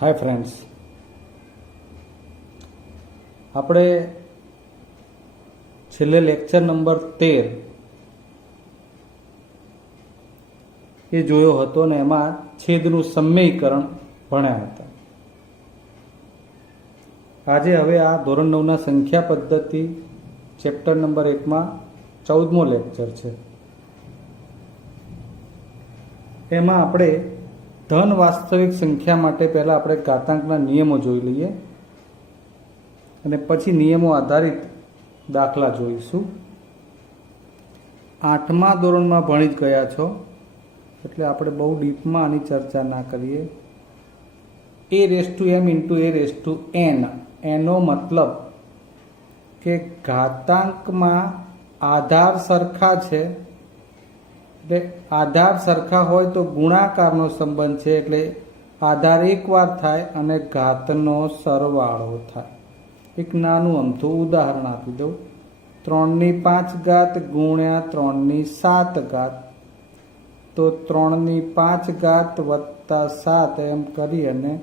Hi friends, આપણે છેલ્લે lecture number 13 એ જોયો હતો ને એમાં છેદનું સમ્યકરણ ભણ્યા હતા. આજે હવે આ ધોરણ 9 ના સંખ્યા પદ્ધતિ ચેપ્ટર નંબર 1 માં 14મો લેક્ચર છે. એમાં આપણે ધન વાસ્તવિક સંખ્યા માટે પહેલા આપણે ઘાતાંકના નિયમો જોઈ લઈએ અને પછી નિયમો આધારિત દાખલા જોઈશું. 8મા ધોરણમાં ભણી જ ગયા છો એટલે આપણે બહુ ડીપમાં આની ચર્ચા ના કરીએ. a⁴m * a⁴n એનો મતલબ કે ઘાતાંકમાં આધાર સરખા છે, એટલે આધાર સરખા હોય તો ગુણાકારનો સંબંધ છે, એટલે આધાર એકવાર થાય અને ઘાતનો સરવાળો થાય. એક નાનું અમથું ઉદાહરણ આપી દઉં. 3⁵ ગુણ્યા 3⁷ તો 3⁵ વત્તા 7 એમ કરી અને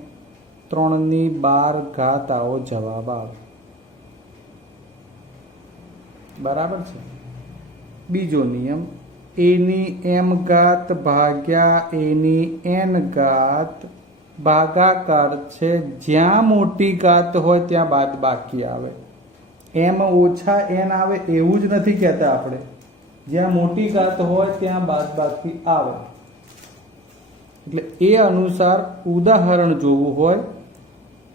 3⁻12 આવો જવાબ આવે. બરાબર છે. બીજો નિયમ a⁴m ભાગ્યા a⁴n ભાગાકાર છે. જ્યાં મોટી ઘાત હોય ત્યાં બાદ બાકી આવે. m ઓછા n આવે એવું જ નથી કહેતા આપણે. જ્યાં મોટી ઘાત હોય ત્યાં બાદ બાકી આવે. એટલે એ અનુસાર ઉદાહરણ જોવું હોય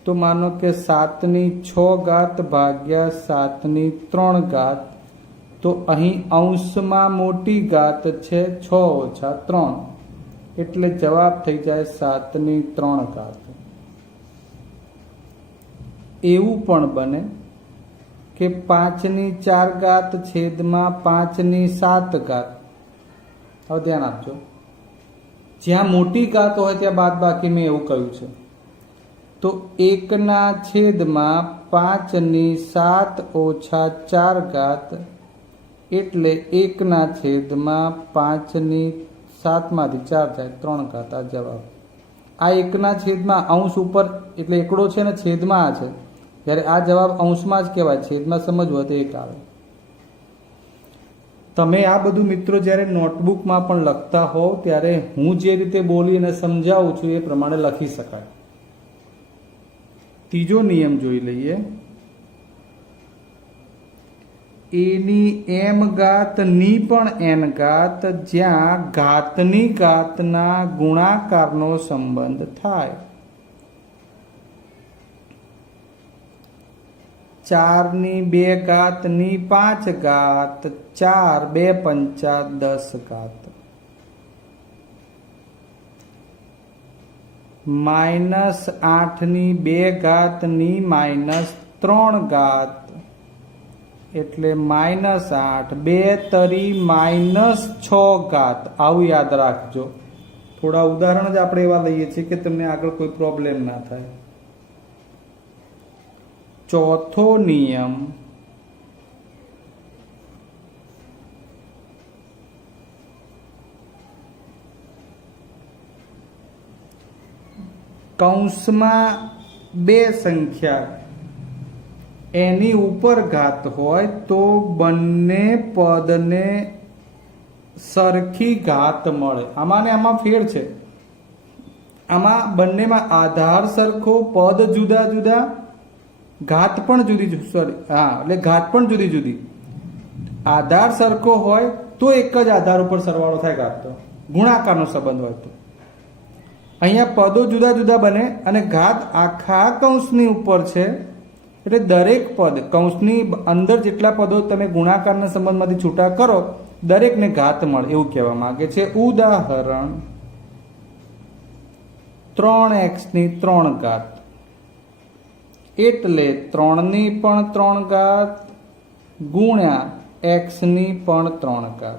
તો માનો કે 7�6 ભાગ્યા 7�3, તો અહીં અંશમાં મોટી ઘાત છે 6 - 3, એટલે જવાબ થઈ જાય 7�3. એવું પણ બને કે 5⁴ છેદમાં 5�7. હવે ધ્યાન આપજો, જ્યાં મોટી ઘાત હોય ત્યાં બાદ બાકી મેં એવું કહ્યું છે. તો 1/5⁷ - 4 એટલે 1/5⁷ માંથી 4 જાય 3. આ જવાબ. આ 1/માં અંશ ઉપર એટલે એકડો છે ને છેદમાં આ છે, જ્યારે આ જવાબ અંશમાં જ કહેવાય, છેદમાં સમજવો તો 1 આવે. તમે આ બધું મિત્રો જ્યારે નોટબુકમાં પણ લખતા હોવ ત્યારે હું જે રીતે બોલી અને સમજાવું છું એ પ્રમાણે લખી શકાય. ત્રીજો નિયમ જોઈ લઈએ. a⁴m ની પણ n, જ્યાં ઘાતની ઘાતના ગુણાકારનો સંબંધ થાય. 4⁵ ની 5, 4⁵ 10. -8⁵ ની -3, એટલે -8, 2⁻³ -6. આવું યાદ રાખજો. થોડા ઉદાહરણ જ આપણે એવા લઈએ છીએ કે તમને આગળ કોઈ પ્રોબ્લેમ ના થાય. ચોથો નિયમ કૌંસમાં બે સંખ્યા એની ઉપર ઘાત હોય તો બંને પદને સરખી ઘાત મળે. આમાં ને આમાં ફેર છે. આમાં બંનેમાં આધાર સરખો, પદ જુદા જુદા, ઘાત પણ જુદી જુદી. એટલે ઘાત પણ જુદી જુદી. આધાર સરખો હોય તો એક જ આધાર ઉપર સરવાળો થાય ઘાતનો, ગુણાકારનો સંબંધ હોય તો. અહીંયા પદો જુદા જુદા બને અને ઘાત આખા કૌંસની ઉપર છે, એટલે દરેક પદ કૌંસની અંદર જેટલા પદો તમે ગુણાકારના સંબંધમાંથી છૂટા કરો દરેકને ઘાત મળે એવું કહેવા માંગે છે. ઉદાહરણ 3x3 એટલે 3⁻³ ગુણ્યા x⁻3,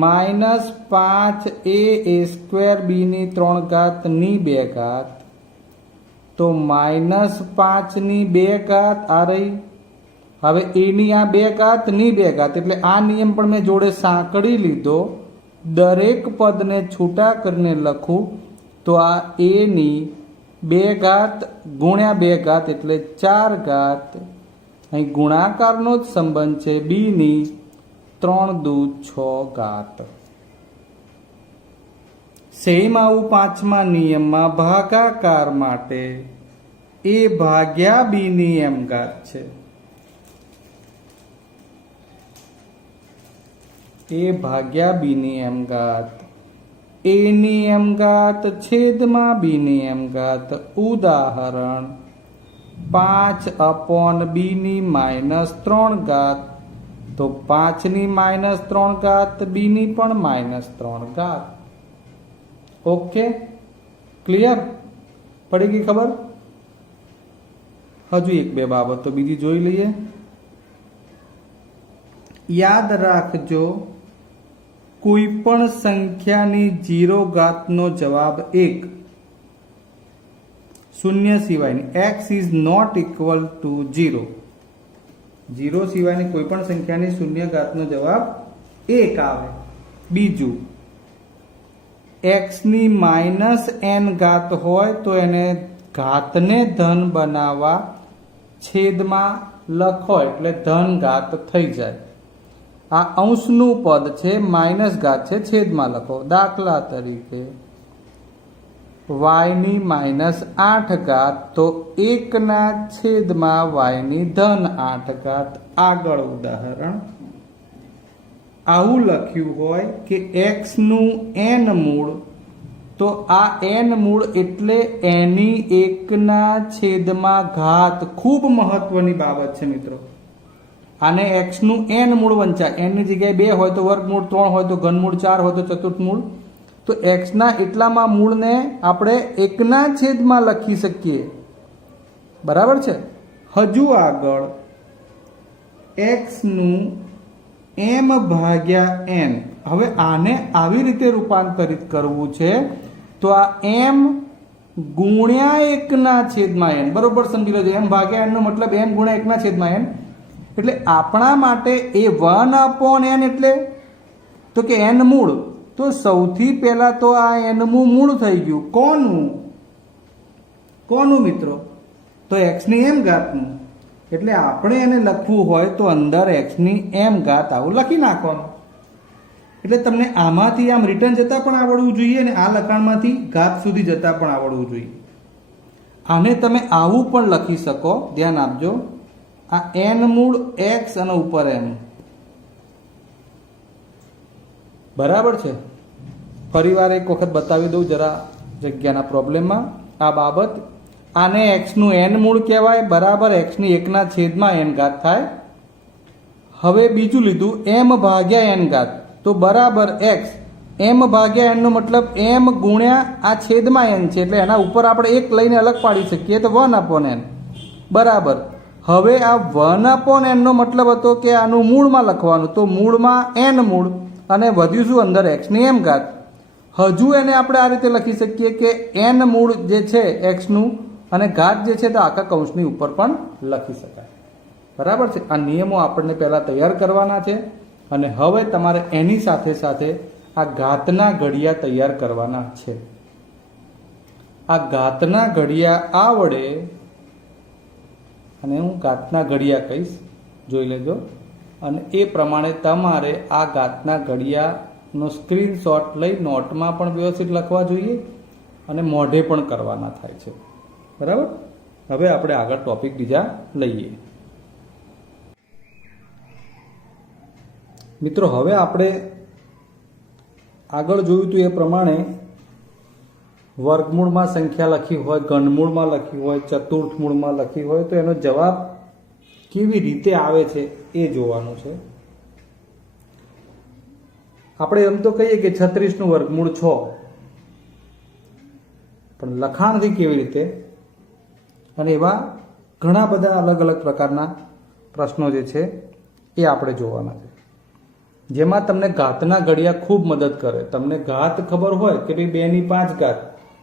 -5a²b², તો -5² આ રહી. હવે એની આ 2 ની 2 એટલે આ નિયમ પણ મેં જોડે સાંકળી લીધો. દરેક પદને છૂટા કરીને લખું તો આ a ની 2 ઘાત ગુણ્યા 2 ઘાત એટલે 4 ઘાત, અહીં ગુણાકારનો જ સંબંધ છે, b ની 3 દુ 6 ઘાત. સેમ આવું પાંચમા નિયમમાં ભાગાકાર માટે a ભાગ્યા b ની m ઘાત છે. a ભાગ્યા b ની m ઘાત, a ની m ઘાત છેદમાં b ની m ઘાત. ઉદાહરણ 5/b ની -3 ઘાત, તો 5 ની -3 ઘાત, b ની પણ -3 ઘાત. Okay, clear? પડી ગઈ ખબર? હજુ એક બે બાબતો બીજી જોઈ લઈએ. યાદ રાખજો, કોઈ પણ સંખ્યાની 0 ઘાતનો જવાબ 1, શૂન્ય સિવાયની. x is not equal to 0. 0 સિવાયની કોઈ પણ સંખ્યાની શૂન્ય ઘાતનો જવાબ 1 આવે. બીજું, x ની -n ઘાત હોય તો એને ઘાતને ધન બનાવવા છેદમાં લખો એટલે ધન ઘાત થઈ જાય. આ અંશનું પદ છે, માઇનસ ઘાત છે, છેદમાં લખો. દાખલા તરીકે y ની -8 ઘાત, તો 1 ના છેદમાં y ની ધન 8 ઘાત. આગળ ઉદાહરણ આવું લખ્યું હોય કે x નું n મૂળ, તો આ n મૂળ એટલે એની 1 ના છેદમાં ઘાત. ખૂબ મહત્વની બાબત છે મિત્રો. આને x નું n મૂળ વંચાય. n ની જગ્યાએ 2 હોય તો વર્ગમૂળ, 3 હોય તો ઘનમૂળ, 4 હોય તો ચતુર્થ મૂળ. તો x ના એટલામાં મૂળને આપણે 1 ના છેદમાં લખી શકીએ. બરાબર છે? હજુ આગળ x નું m ભાગ્યા n. હવે આને આવી રીતે રૂપાંતરિત કરવું છે, તો આ m ગુણ્યા 1 ના છેદમાં n. બરોબર સમજી લેજો. m ભાગ્યા n નો મતલબ m ગુણ્યા 1 ના છેદમાં n. એટલે આપણા માટે એ 1/n એટલે તો કે n મૂળ. તો સૌથી પહેલા તો આ n નું મૂળ થઈ ગયું. કોનું મિત્રો? તો x ની m ઘાતનું. એટલે આપણે એને લખવું હોય તો અંદર x ની m ઘાત આવું લખી નાખવાનું. એટલે તમને આમાંથી આમ રિટર્ન જતા પણ આવડવું જોઈએ અને આ લખાણમાંથી ઘાત સુધી જતા પણ આવડવું જોઈએ. આને તમે આવું પણ લખી શકો. ધ્યાન આપજો, આ n મૂળ x અને ઉપર m. બરાબર છે? ફરીવાર એક વખત બતાવી દઉં જરા જગ્યાના પ્રોબ્લેમમાં આ બાબત. આને x નું n મૂળ કહેવાય, બરાબર x ની 1 ના છેદમાં n ઘાત થાય. હવે બીજું લીધું m ભાગ્યા n ઘાત, તો બરાબર x. m ભાગ્યા n નો મતલબ m ગુણ્યા આ છેદમાં n છે, એટલે એના ઉપર આપણે 1 લઈને અલગ પાડી શકીએ તો 1/n. બરાબર. હવે આ 1/n નો મતલબ હતો કે આનું મૂળમાં લખવાનું, તો મૂળમાં n મૂળ અને વધ્યું શું અંદર x ની m ઘાત. હજુ એને આપણે આ રીતે લખી શકીએ કે n મૂળ જે છે x નું અને ઘાત જે છે તે આખા કૌંસની ઉપર પણ લખી શકાય. બરાબર છે? આ નિયમો આપણને પહેલા તૈયાર કરવાના છે અને હવે તમારે એની સાથે સાથે આ ઘાતના ઘડિયા તૈયાર કરવાના છે. આ ઘાતના ઘડિયા આવડે અને હું ઘાતના ઘડિયા કહીશ, જોઈ લેજો. અને એ પ્રમાણે તમારે આ ઘાતના ઘડિયાનો સ્ક્રીનશોટ લઈ નોટમાં પણ વ્યવસ્થિત લખવા જોઈએ અને મોઢે પણ કરવાના થાય છે. બરાબર? હવે આપણે આગળ ટોપિક બીજા લઈએ. મિત્રો, હવે આપણે આગળ જોયું હતું એ પ્રમાણે વર્ગમૂળમાં સંખ્યા લખી હોય, ઘનમૂળમાં લખી હોય, ચતુર્થ મૂળમાં લખી હોય તો એનો જવાબ કેવી રીતે આવે છે એ જોવાનું છે. આપણે એમ તો કહીએ કે 36 નું વર્ગમૂળ 6, પણ લખાણથી કેવી રીતે, અને એવા ઘણા બધા અલગ અલગ પ્રકારના પ્રશ્નો જે છે એ આપણે જોવાના છે, જેમાં તમને ઘાતના ઘડિયા ખૂબ મદદ કરે. તમને ઘાત ખબર હોય કે ભાઈ 2 ની 5 ઘાત,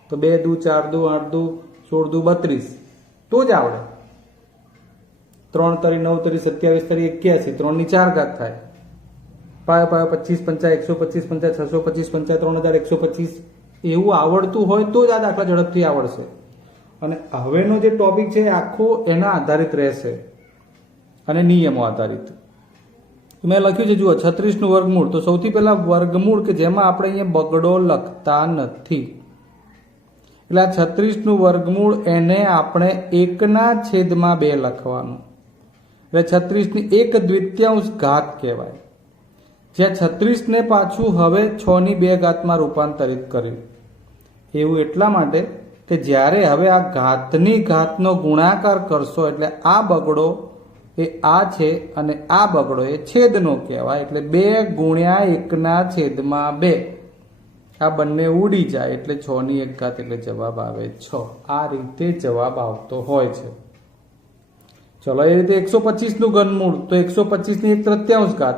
તો 2 દુ 4 દુ 8 દુ 16 દુ 32 તો જ આવડે. 3 તરી 9 તરી 27 તરી 81, 3 ની 4 ઘાત થાય. પાયો 25 પંચા 125 પંચા 625 પંચા 3125, એવું આવડતું હોય તો જ આ દાખલા ઝડપથી આવડશે. અને હવેનો જે ટોપિક છે આખો એના આધારિત રહેશે અને નિયમો આધારિત. મેં લખ્યું છે જુઓ 36નું વર્ગમૂળ. તો સૌથી પહેલા વર્ગમૂળ કે જેમાં આપણે અહીંયા બગડો લખતા નથી. એટલે આ 36નું વર્ગમૂળ એને આપણે 1/2 લખવાનું. એટલે 36ની 1/2 ઘાત કહેવાય. જ્યાં 36ને પાછું હવે 6/2 રૂપાંતરિત કર્યું. એવું એટલા માટે કે જ્યારે હવે આ ઘાતની ઘાતનો ગુણાકાર કરશો એટલે આ બગડો એ આ છે અને આ બગડો એ છેદનો કહેવાય. એટલે 2 × 1/2 આ બંને ઉડી જાય એટલે 6/1 એટલે જવાબ આવે 6. આ રીતે જવાબ આવતો હોય છે. ચલો એ રીતે 125નું ઘનમૂળ. તો 125ની 1/3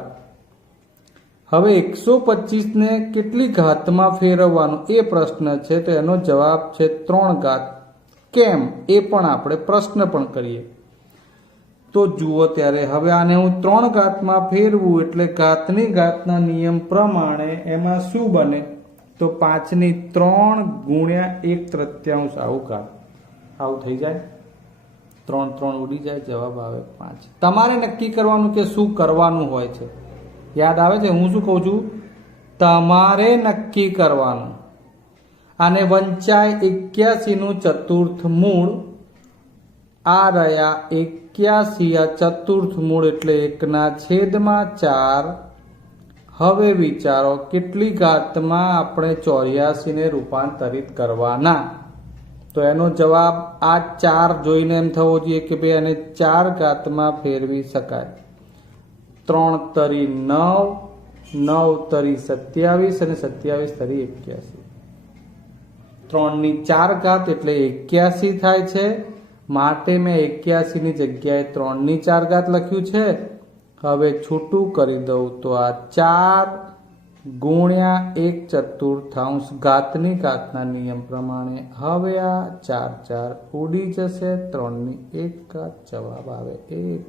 હવે 125ને કેટલી ઘાતમાં ફેરવવાનું એ પ્રશ્ન છે. તો એનો જવાબ છે 3 કેમ એ પણ આપણે પ્રશ્ન પણ કરીએ. તો જુઓ ત્યારે હવે આને હું 3 ફેરવું એટલે ઘાતની ઘાતના નિયમ પ્રમાણે એમાં શું બને? તો 5ની 3 × 1/3 આવું ઘાત આવું થઈ જાય. 3 ઉડી જાય, જવાબ આવે 5. તમારે નક્કી કરવાનું કે શું કરવાનું હોય છે. યાદ આવે છે? હું શું કહું છું? તમારે નક્કી કરવાનું. આને વંચાય 81નું ચતુર્થ મૂળ. આ રહ્યા 81 આ ચતુર્થ મૂળ એટલે 1/4. હવે વિચારો કેટલી ઘાતમાં આપણે 84ને રૂપાંતરિત કરવાના. તો એનો જવાબ આ 4 જોઈને એમ થવો જોઈએ કે ભાઈ આને 4 ફેરવી શકાય. 3 તરી 9, 9 તરી 27 અને 27 તરી 81. 3ની 4 એટલે 81 થાય છે. માટે મેં 81ની જગ્યાએ 3ની 4 લખ્યું છે. હવે છૂટું કરી દઉં તો આ 4 × 1/4 ઘાતની ઘાતના નિયમ પ્રમાણે હવે આ 4 ઉડી જશે. 3ની 1 જવાબ આવે 1.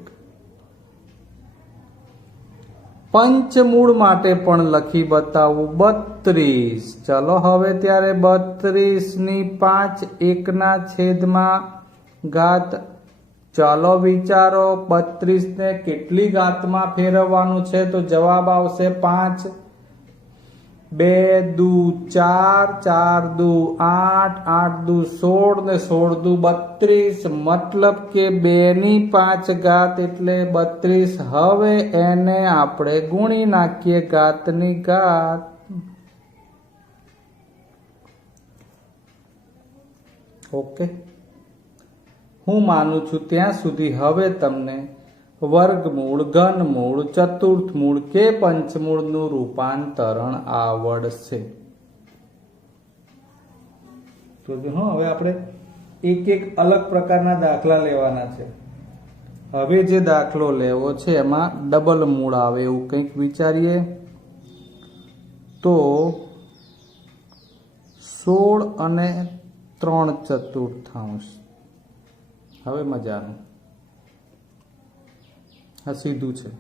પંચમૂળ માટે પણ લખી બતાવું 32. ચલો હવે ત્યારે 32ની 5 1/ઘાત. ચાલો વિચારો 32ને કેટલી ઘાતમાં ફેરવવાનું છે. તો જવાબ આવશે 5. 2 દુ 4, 4 દુ 8, 8 દુ 16 ને 16 દુ 32. મતલબ કે 2ની 5 એટલે 32. હવે એને આપણે ગુણી નાખીએ ઘાતની ઘાત. ઓકે, હું માનું છું ત્યાં સુધી હવે તમને વર્ગમૂળ, ઘનમૂળ, ચતુર્થમૂળ કે પંચમૂળનું રૂપાંતરણ આવડશે. તો હવે આપણે એક અલગ પ્રકારના દાખલા લેવાના છે. હવે જે દાખલો લેવો છે એમાં ડબલ મૂળ આવે એવું કંઈક વિચારીએ. તો 16 અને 3/4. હવે મજાનું. આ સીધું છે.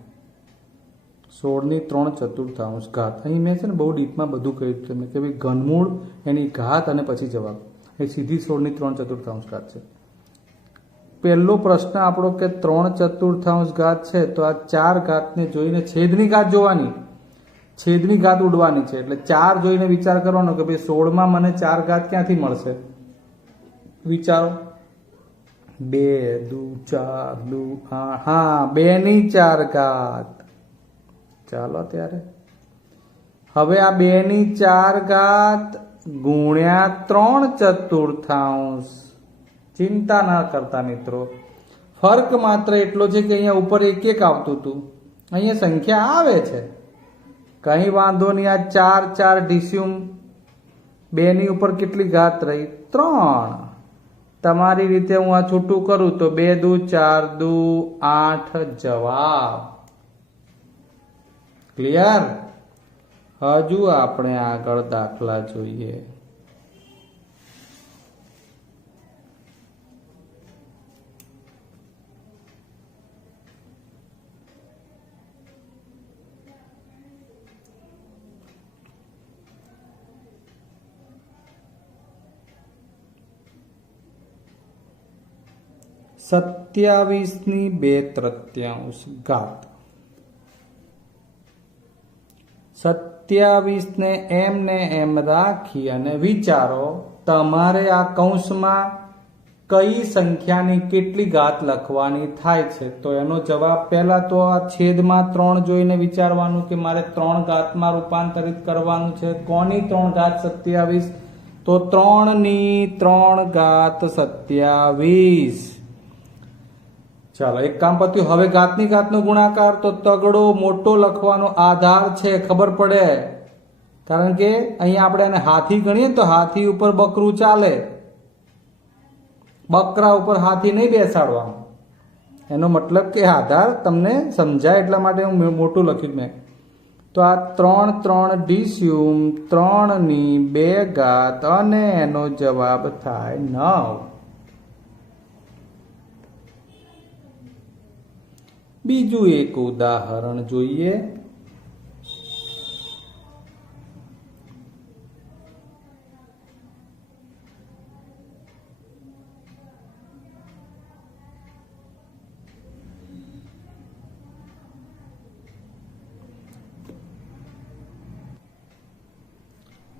16ની 3/4 ઘાત. અહીં મેં છે ને બહુ ડીપમાં બધું કહ્યું છે કે ભાઈ ઘનમૂળ, એની ઘાત અને પછી જવાબ. એ સીધી 16ની 3/4 ઘાત છે. પહેલો પ્રશ્ન આપણો કે 3/4 ઘાત છે. તો આ 4 ઘાતને જોઈને છેદની ઘાત જોવાની, છેદની ઘાત ઉડવાની છે. એટલે 4 જોઈને વિચાર કરવાનો કે ભાઈ 16માં મને 4 ઘાત ક્યાંથી મળશે. વિચારો. 2 દુ 4 દુ 8. હા, 2ની 4 ચાલો ત્યારે હવે આ 2ની 4 ગુણ્યા 3/4. ચિંતા ના કરતા મિત્રો. ફર્ક માત્ર એટલો છે કે અહીંયા ઉપર 1 આવતું હતું, અહીંયા સંખ્યા આવે છે. કઈ વાંધો નહીં. આ 4 ઢીસ્યુમ 2ની ઉપર કેટલી ઘાત રહી? 3. તમારી રીતે હું આ છૂટું કરું તો 2 દુ 4 દુ 8 જવાબ. ક્લિયર? હજુ આપણે આગળ દાખલા જોઈએ. 27/2 ઘાત 27 ને એમ રાખી અને વિચારો તમારે આ કૌંસમાં કઈ સંખ્યાની કેટલી ઘાત લખવાની થાય છે. તો એનો જવાબ પહેલા તો આ છેદમાં 3 જોઈને વિચારવાનું કે મારે 3 ઘાતમાં રૂપાંતરિત કરવાનું છે. કોની 3 ઘાત 27? તો 3 ની 3 ઘાત 27. ચાલો એક કામ પત્યું. હવે ઘાતની ઘાતનો ગુણાકાર તો તગડો મોટો લખવાનો આધાર છે, ખબર પડે. કારણ કે અહીંયા આપણે એને હાથી ગણીએ તો હાથી ઉપર બકરું ચાલે, બકરા ઉપર હાથી નહીં બેસાડવાનું. એનો મતલબ કે આધાર તમને સમજાય એટલા માટે હું મોટું લખ્યું મેં. તો આ 3 3 ડીસ્યુમ 3 ની 2 ઘાત અને એનો જવાબ થાય 9. બીજું એક ઉદાહરણ જોઈએ.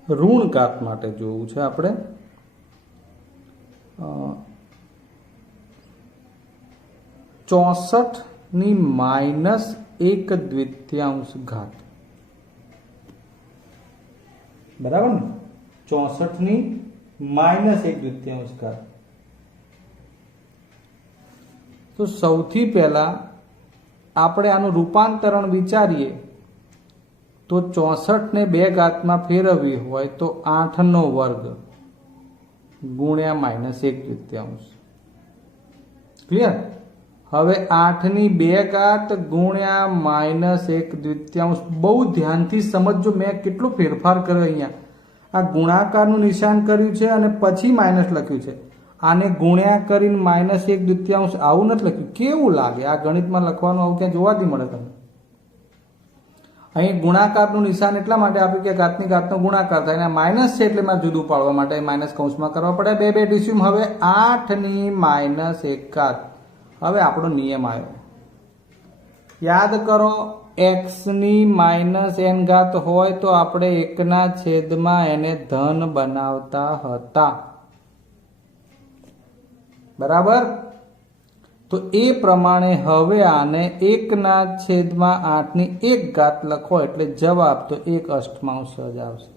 ઋણ ઘાત માટે જોવું છે આપણે. 64 ની -1/2 ઘાત. બરાબર ને? 64 ની -1/2 ઘાત. તો સૌથી પહેલા આપણે આનું રૂપાંતરણ વિચારીએ તો 64 ને 2 ઘાતમાં ફેરવવી હોય તો 8 નો વર્ગ ગુણ્યા -1/2. ક્લિયર? હવે 8 ની 2 ઘાત ગુણ્યા -1/2. બહુ ધ્યાનથી સમજજો મેં કેટલો ફેરફાર કર્યો અહીંયા. આ ગુણાકારનું નિશાન કર્યું છે અને પછી માઇનસ લખ્યું છે. આને ગુણ્યા કરીને -1/2 આવું નથી લખ્યું. કેવું લાગે? આ ગણિતમાં લખવાનું આવું ક્યાં જોવાથી મળે તમને? અહીં ગુણાકારનું નિશાન એટલા માટે આપ્યું કે ઘાતની ઘાતનો ગુણાકાર થાય અને માઇનસ છે એટલે મારે જુદું પાડવા માટે માઇનસ કૌંસમાં કરવા પડે. 2 ડીસ્યુમ. હવે 8 ની -1 ઘાત. હવે આપણો નિયમ આવ્યો. યાદ કરો, x ની -n ઘાત હોય તો આપણે 1/છેદમાં એને ધન બનાવતા હતા. બરાબર? તો એ પ્રમાણે હવે આને 1/8 ની 1 ઘાત લખો એટલે જવાબ તો 1/8 જ આવશે.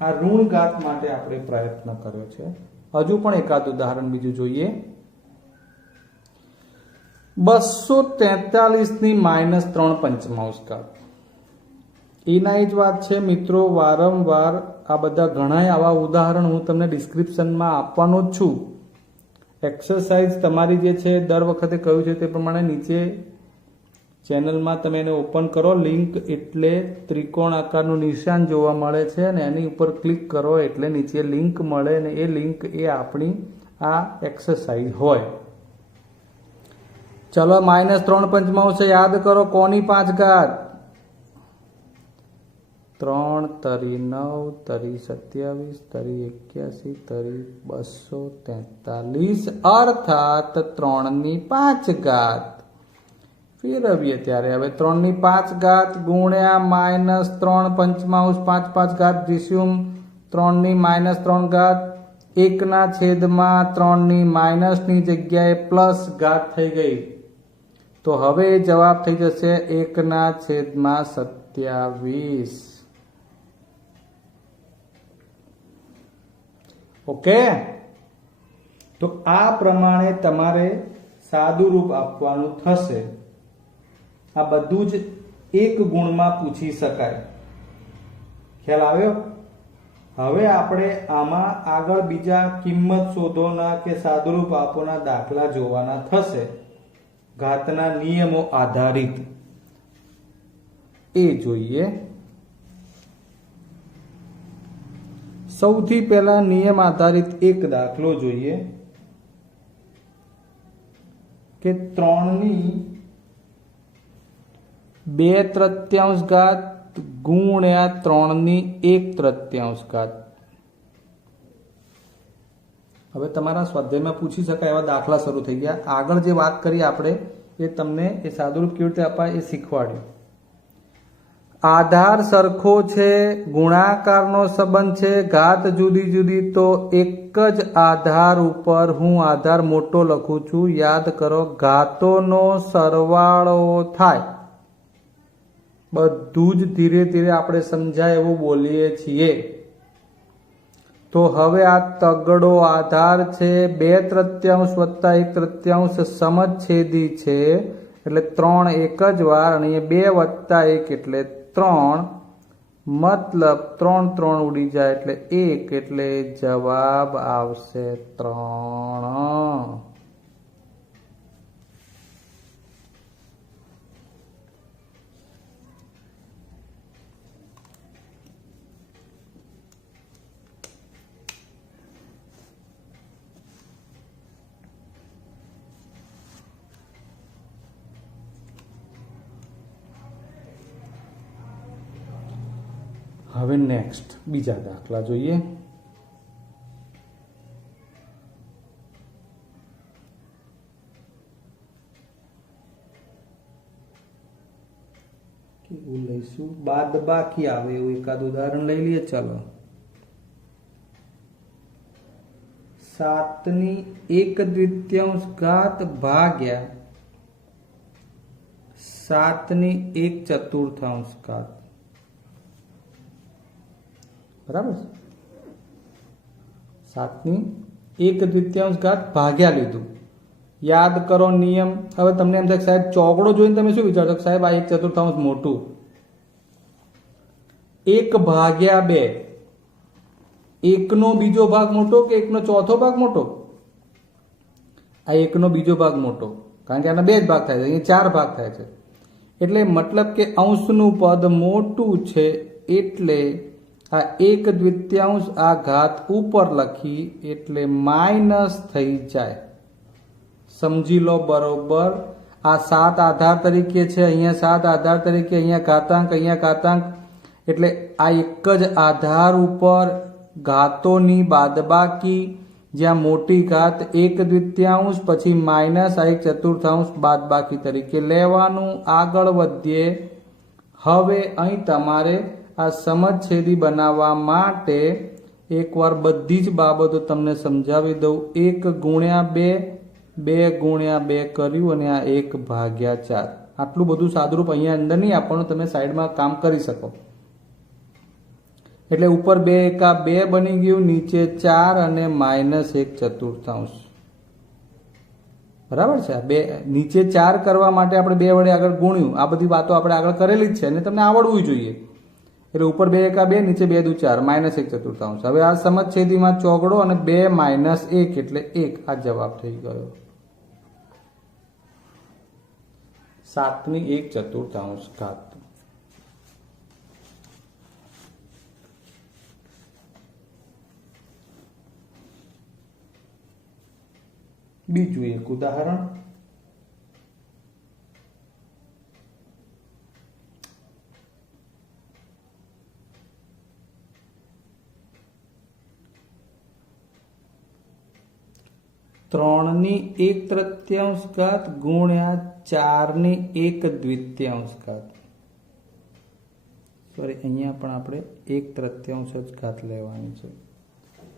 આ ઋણ ઘાત માટે આપણે પ્રયત્ન કર્યો છે. હજુ પણ એકાદ ઉદાહરણ બીજું જોઈએ. 243 ની -3/5 ઘાત. એના જ વાત છે મિત્રો. વારંવાર આ બધા ઘણા આવા ઉદાહરણ હું તમને ડિસ્ક્રિપ્શનમાં આપવાનો જ છું. એક્સરસાઇઝ તમારી જે છે દર વખતે કહ્યું છે તે પ્રમાણે નીચે ચેનલમાં તમે એને ઓપન કરો, લિંક એટલે ત્રિકોણ આકારનું નિશાન જોવા મળે છે અને એની ઉપર ક્લિક કરો એટલે નીચે લિંક મળે અને એ લિંક એ આપણી આ એક્સરસાઇઝ હોય. ચલો -3/5 યાદ કરો. કોની 5 ઘાત? 3 તરી 9 તરી 27 તરી 81 તરી 243 અર્થાત 3 ની 5 ઘાત. ફેરવીએ ત્યારે હવે 3 ની 5 ઘાત ગુણ્યા -3/5 5 ઘાત ડીસ્યુમ 3 ની -3 ઘાત 1/3 ની માઇનસની જગ્યાએ પ્લસ ઘાત થઈ ગઈ. તો હવે જવાબ થઈ જશે 1/27. ઓકે? તો આ પ્રમાણે તમારે સાદું રૂપ આપવાનું થશે. આ બધું જ એક ગુણમાં પૂછી શકાય. ખ્યાલ આવ્યો? હવે આપણે આમાં આગળ બીજા કિંમત શોધોના કે સાદુરૂપ આપોના દાખલા જોવાના થશે, ઘાતના નિયમો આધારિત. એ જોઈએ. સૌથી પહેલા નિયમ આધારિત એક દાખલો જોઈએ કે 3 ની 2/3 ઘાત ગુણ્યા 3 ની 1/3 ઘાત. હવે તમારા સ્વાધ્યાયમાં પૂછી શકાય એવા દાખલા શરૂ થઈ ગયા. આગળ જે વાત કરી આપણે એ તમને એ સાદુરૂપ કેવી રીતે અપાય એ શીખવાડ્યું. આધાર સરખો છે, ગુણાકારનો સંબંધ છે, ઘાત જુદી જુદી, તો એક જ આધાર ઉપર હું આધાર મોટો લખું છું. યાદ કરો, ઘાતોનો સરવાળો થાય. બધું જ ધીરે ધીરે આપણે સમજાય એવું બોલીએ છીએ. તો હવે આ તગડો આધાર છે, 2/3 વત્તા 1/3 સમછેદી છે એટલે 3 એક જ વાર, અને 2 વત્તા 1 એટલે 3, મતલબ 3 3 ઉડી જાય એટલે 1, એટલે જવાબ આવશે 3. હવે નેક્સ્ટ બીજા દાખલા જોઈએ. કેવું લઈશું? બાદ બાકી આવે એવું એકાદ ઉદાહરણ લઈ લઈએ. ચલો, 7/1/2 ભાગ્યા 7/1/4. બરાબર છે. 7/1/2 ભાગ્યા લીધું. યાદ કરો નિયમ. હવે તમને એમ થાય સાહેબ ચોકડો જોઈને તમે શું વિચારશો? સાહેબ આ 1/4 મોટું. 1/2. 1નો બીજો ભાગ મોટો કે 1નો ચોથો ભાગ મોટો? આ 1નો બીજો ભાગ મોટો, કારણ કે આના 2 જ ભાગ થાય છે, અહીંયા 4 ભાગ થાય છે. એટલે મતલબ કે અંશનું પદ મોટું છે, એટલે આ 1/2 આ ઘાત ઉપર લખી એટલે માઇનસ થઈ જાય. સમજી લો બરોબર. આ 7 આધાર તરીકે છે, અહીંયા 7 આધાર તરીકે, અહીંયા ઘાતાંક, એટલે આ એક જ આધાર ઉપર ઘાતોની બાદબાકી, જ્યાં મોટી ઘાત 1/2 પછી માઇનસ આ 1/4 બાદબાકી તરીકે લેવાનું. આગળ વધીએ. હવે અહીં તમારે આ સમછેદી બનાવવા માટે એકવાર બધી જ બાબતો તમને સમજાવી દઉં. 1/2, 2/2 કર્યું, અને આ 1/4. આટલું બધું સાદુરૂપ અહીંયા અંદર નહીં આપવાનું, તમે સાઈડમાં કામ કરી શકો. એટલે ઉપર 2 એકા 2 બની ગયું, નીચે 4 અને -1/4. બરાબર છે. નીચે 4 કરવા માટે આપણે 2 વડે આગળ ગુણ્યું. આ બધી વાતો આપણે આગળ કરેલી જ છે અને તમને આવડવું જોઈએ. એટલે ઉપર 2 એકા 2, નીચે 2 દુ 4, -1/4. હવે આ સમછેદીમાં ચોગડો અને 2 - 1 એટલે 1. આ જવાબ થઈ ગયો 7/1/4. બીજું એક ઉદાહરણ. ત્રણની 1/3 ગુણ્યા 4/1/2. સોરી, અહીંયા પણ આપણે 1/3 જ ઘાત લેવાની છે.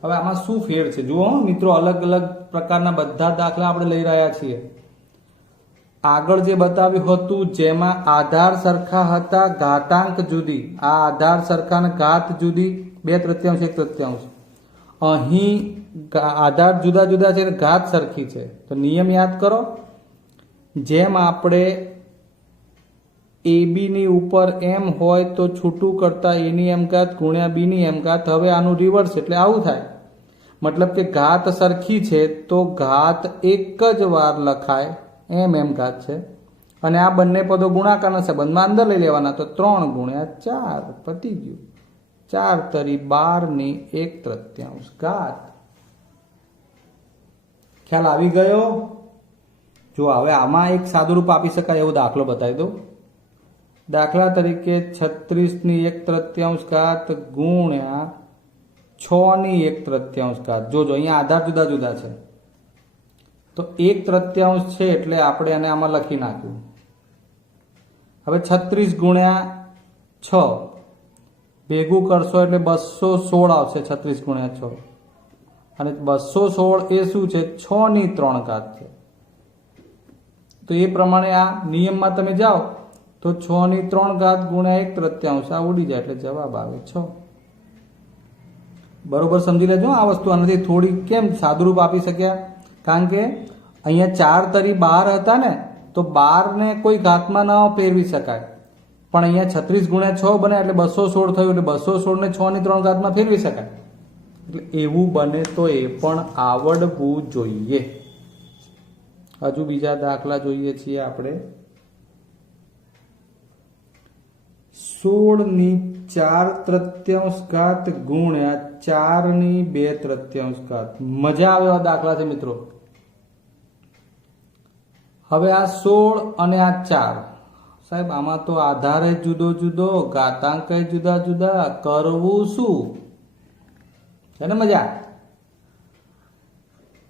હવે આમાં શું ફેર છે જુઓ મિત્રો. અલગ અલગ પ્રકારના બધા દાખલા આપણે લઈ રહ્યા છીએ. આગળ જે બતાવ્યું હતું જેમાં આધાર સરખા હતા, ઘાતાંક જુદી. આ આધાર સરખા અને ઘાત જુદી, 2/3 1/3. અહીં આધાર જુદા જુદા છે, ઘાત સરખી છે. તો નિયમ યાદ કરો. જેમ આપણે AB ની ઉપર m હોય તો છૂટું કરતા a ની m ઘાત ગુણ્યા b ની m ઘાત. હવે આનું રિવર્સ એટલે આવું થાય. મતલબ કે ઘાત સરખી છે તો ઘાત એક જ વાર લખાય, m ઘાત છે, અને આ બંને પદો ગુણાકારના સંબંધમાં અંદર લઈ લેવાના. તો 3 ગુણ્યા 4 પતી ગયું. 4 × 12/1/3 ઘાત. ખ્યાલ આવી ગયો? જો હવે આમાં એક સાદુરૂપ આપી શકાય એવો દાખલો બતાવી દઉં. દાખલા તરીકે 36/1/3 ઘાત ગુણ્યા 6/1/3 ઘાત. જોજો અહીંયા આધાર જુદા જુદા છે તો 1/3 છે એટલે આપણે એને આમાં લખી નાખ્યું. હવે 36 ગુણ્યા 6 ભેગું કરશો એટલે 216 આવશે. 36 ગુણ્યા 6 અને 216 એ શું છે? 6/3 ઘાત છે. તો એ પ્રમાણે આ નિયમમાં તમે જાઓ તો 6/3 ઘાત ગુણ્યા 1/3 આ ઉડી જાય એટલે જવાબ આવે 6. બરોબર સમજી લેજો આ વસ્તુ. આનાથી થોડી કેમ સાદુરૂપ આપી શક્યા? કારણ કે અહીંયા 4 તરી 12 હતા ને, તો 12 ને કોઈ ઘાતમાં ન ફેરવી શકાય, પણ અહીંયા 36 ગુણ્યા 6 બને એટલે 216 થયું, એટલે 216 ને 6/3 ઘાતમાં ફેરવી શકાય. એટલે એવું બને તો એ પણ આવડવું જોઈએ. હજુ બીજા દાખલા જોઈએ છીએ આપણે. 16/4/3 ઘાત ગુણ્યા 4/2/3 ઘાત. મજા આવે એવા દાખલા છે મિત્રો. હવે આ 16 અને આ 4, સાહેબ આમાં તો આધાર જ જુદો જુદો, ઘાતાંક જુદા જુદા, કરવું શું? છે ને મજા?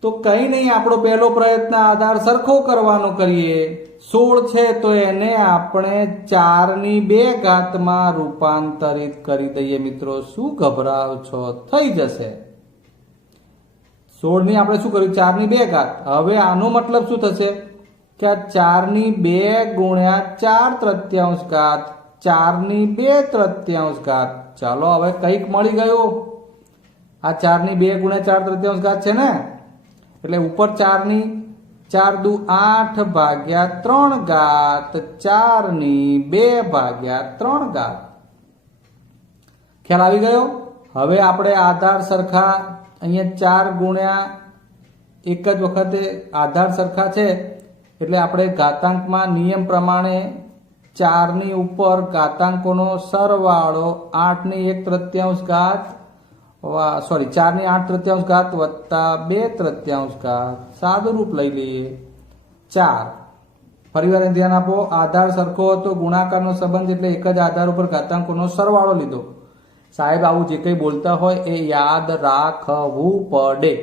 તો કઈ નહીં, આપણો પહેલો પ્રયત્ન આધાર સરખો કરવાનો કરીએ. 16 છે તો એને આપણે 4/2 ઘાતમાં રૂપાંતરિત કરી દઈએ મિત્રો. શું ગભરાવ છો? થઈ જશે. 16 ની આપણે શું કર્યું? 4/2 ઘાત. હવે આનો મતલબ શું થશે કે આ 4/2 ગુણ્યા 4/3 ઘાત 4/2/3 ઘાત. ચાલો હવે કઈક મળી ગયું. આ 4/2 ગુણ્યા 4/3 ઘાત છે ને, એટલે ઉપર 4 દુ 8 ભાગ્યા 3 ઘાત 4/2/3 ઘાત. ખ્યાલ આવી ગયો? હવે આપણે આધાર સરખા, અહીંયા 4 ગુણ્યા એક જ વખતે આધાર સરખા છે એટલે આપણે ઘાતાંકમાં નિયમ પ્રમાણે 4 ની ઉપર ઘાતાંકોનો સરવાળો 8/1/3 ઘાત, સોરી 4/8/3 ઘાત વત્તા 2/3 ઘાત સાદું રૂપ લઈ લઈએ 4. ફરીવાર ધ્યાન આપો, આધાર સરખો હતો, ગુણાકારનો સંબંધ એટલે એક જ આધાર ઉપર ઘાતાંકોનો સરવાળો લીધો. સાહેબ આવું જે કંઈ બોલતા હોય એ યાદ રાખવું પડે.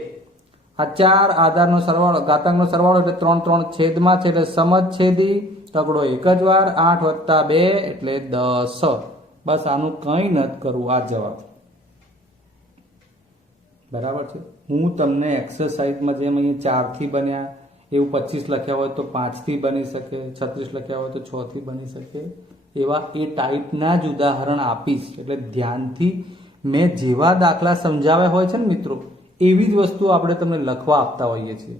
આ 4 આધારનો સરવાળો, ઘાતાંકનો સરવાળો એટલે 3 3 છેદમાં છે એટલે સમજ છેદી તગડો એક જ વાર, 8 વત્તા 2 એટલે 10. બસ આનું કંઈ નથી કરવું. આ જવાબ બરાબર છે. હું તમને એક્સરસાઇઝમાં જેમ અહીંયા 4 થી બન્યા એવું 25 લખ્યા હોય તો 5 થી બની શકે, 36 લખ્યા હોય તો 6 થી બની શકે, એવા એ ટાઈપના જ ઉદાહરણ આપીશ. એટલે ધ્યાનથી મેં જેવા દાખલા સમજાવ્યા હોય છે ને મિત્રો, એવી જ વસ્તુ આપણે તમને લખવા આપતા હોઈએ છીએ.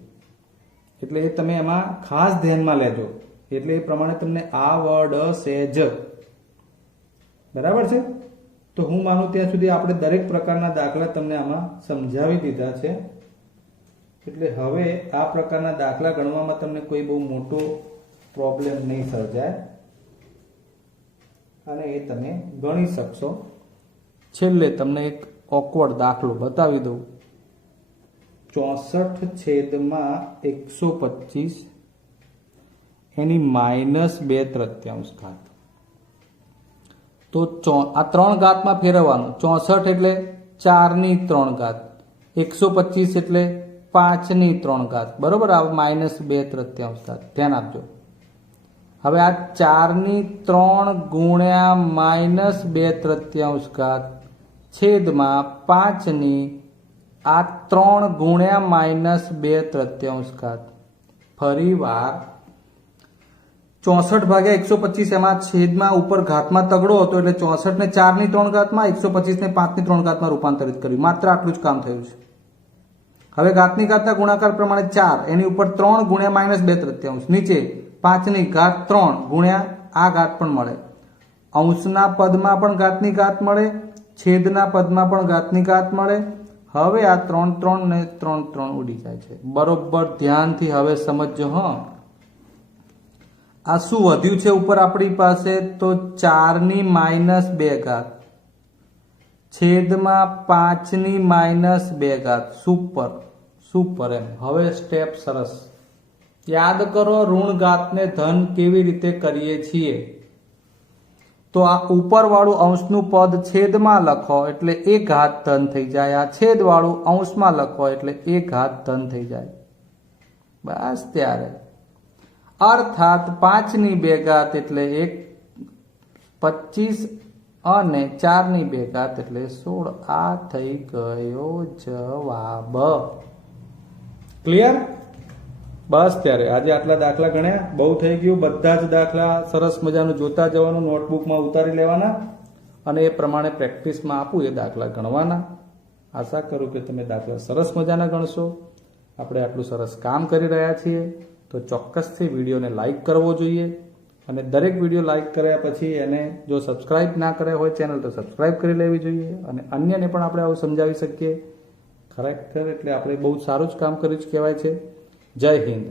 એટલે એ તમે એમાં ખાસ ધ્યાનમાં લેજો, એટલે એ પ્રમાણે તમને આવડશે જ. બરાબર છે? તો હું માનું ત્યાં સુધી આપણે દરેક પ્રકારના દાખલા તમને આમાં સમજાવી દીધા છે. એટલે હવે આ પ્રકારના દાખલા ગણવામાં તમને કોઈ બહુ મોટો પ્રોબ્લેમ નહીં સર્જાય અને એ તમે ગણી શકશો. છેલ્લે તમને એક ઓકવર્ડ દાખલો બતાવી દઉં. 64/125 એની -2/3 ઘાત. તો આ 3 ઘાતમાં ફેરવવાનું. 64 એટલે 4/3 ઘાત, 125 એટલે 5/3 ઘાત. બરોબર? આ -2/3 ઘાત. ધ્યાન આપજો. હવે આ 4/3 ગુણ્યા -2/3 ઘાત છેદમાં 5 આ 3 ગુણ્યા -2/3 ઘાત. ફરી વાર 64/125 એમાં છેદમાં ઉપર ઘાતમાં તગડો હતો એટલે 64 ને 4/3 ઘાતમાં, 125 ને 5/3 ઘાતમાં રૂપાંતરિત કર્યું. માત્ર આટલું જ કામ થયું છે. હવે ઘાતની ઘાતના ગુણાકાર પ્રમાણે 4 એની ઉપર 3 ગુણ્યા -2/3 નીચે 5 ઘાત 3 ગુણ્યા આ ઘાત પણ મળે. અંશના પદમાં પણ ઘાતની ઘાત મળે, છેદના પદમાં પણ ઘાતની ઘાત મળે. હવે આ 3 3 ને 3 3 ઉડી જાય છે. બરોબર ધ્યાનથી હવે સમજજો. આ શું વધ્યું છે ઉપર આપણી પાસે? તો 4/-2 ઘાત છેદમાં 5/-2 ઘાત. Super super. એમ હવે સ્ટેપ સરસ યાદ કરો. ઋણ ઘાતને ધન કેવી રીતે કરીએ છીએ? તો આ ઉપરવાળું અંશનું પદ છેદમાં લખો એટલે એ ઘાત ધન થઈ જાય, આ છેદવાળું અંશમાં લખો એટલે એ ઘાત ધન થઈ જાય. બસ ત્યારે અર્થાત 5/2 ઘાત એટલે 25 અને 4/2 ઘાત એટલે 16. આ થઈ ગયો જવાબ. ક્લિયર? બસ ત્યારે આજે આટલા દાખલા ગણ્યા, બહુ થઈ ગયું. બધા જ દાખલા સરસ મજાનું જોતા જવાનું, નોટબુકમાં ઉતારી લેવાના અને એ પ્રમાણે પ્રેક્ટિસમાં આપું એ દાખલા ગણવાના. આશા કરું કે તમે દાખલા સરસ મજાના ગણશો. આપણે આટલું સરસ કામ કરી રહ્યા છીએ તો ચોક્કસથી વિડીયોને લાઈક કરવો જોઈએ અને દરેક વિડીયો લાઈક કર્યા પછી એને જો સબસ્ક્રાઇબ ના કર્યા હોય ચેનલ તો સબસ્ક્રાઇબ કરી લેવી જોઈએ અને અન્યને પણ આપણે આવું સમજાવી શકીએ. ખરેખર એટલે આપણે બહુ સારું જ કામ કર્યું જ કહેવાય છે. જય હિન્દ.